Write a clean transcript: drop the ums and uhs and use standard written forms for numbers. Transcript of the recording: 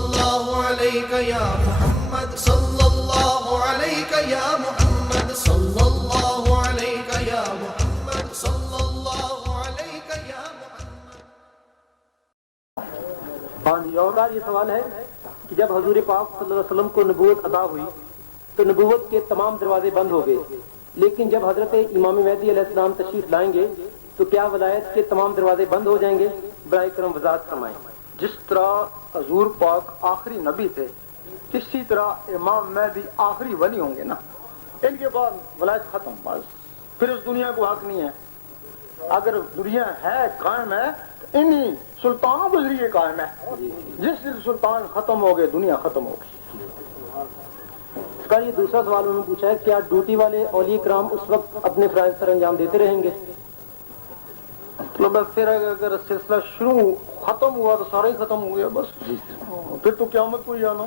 اللہ علیک یا محمد صلی اللہ علیک یا محمد صلی اللہ علیک یا محمد صلی اللہ علیک یا محمد. ہاں جی، اور یہ سوال ہے کہ جب حضور پاک صلی اللہ علیہ وسلم کو نبوت عطا ہوئی تو نبوت کے تمام دروازے بند ہو گئے، لیکن جب حضرت امام مہدی علیہ السلام تشریف لائیں گے تو کیا ولایت کے تمام دروازے بند ہو جائیں گے؟ برائے کرم وضاحت فرمائیں. جس طرح حضور پاک آخری نبی تھے، اسی طرح امام مہدی آخری ولی ہوں گے نا. ان کے بعد ولایت ختم، بس پھر اس دنیا کو حق نہیں ہے. اگر دنیا ہے قائم ہے تو انہی سلطانوں کے ذریعے قائم ہے. جس دن سلطان ختم ہو گئے دنیا ختم ہوگی. اس کا یہ دوسرا سوال انہوں نے پوچھا ہے کیا ڈیوٹی والے اولیاء کرام اس وقت اپنے فرائض سر انجام دیتے رہیں گے؟ مطلب پھر اگر سلسلہ شروع ختم ہوا تو سارا ہی ختم ہو گیا، بس پھر تو قیامت کو ہی آنا.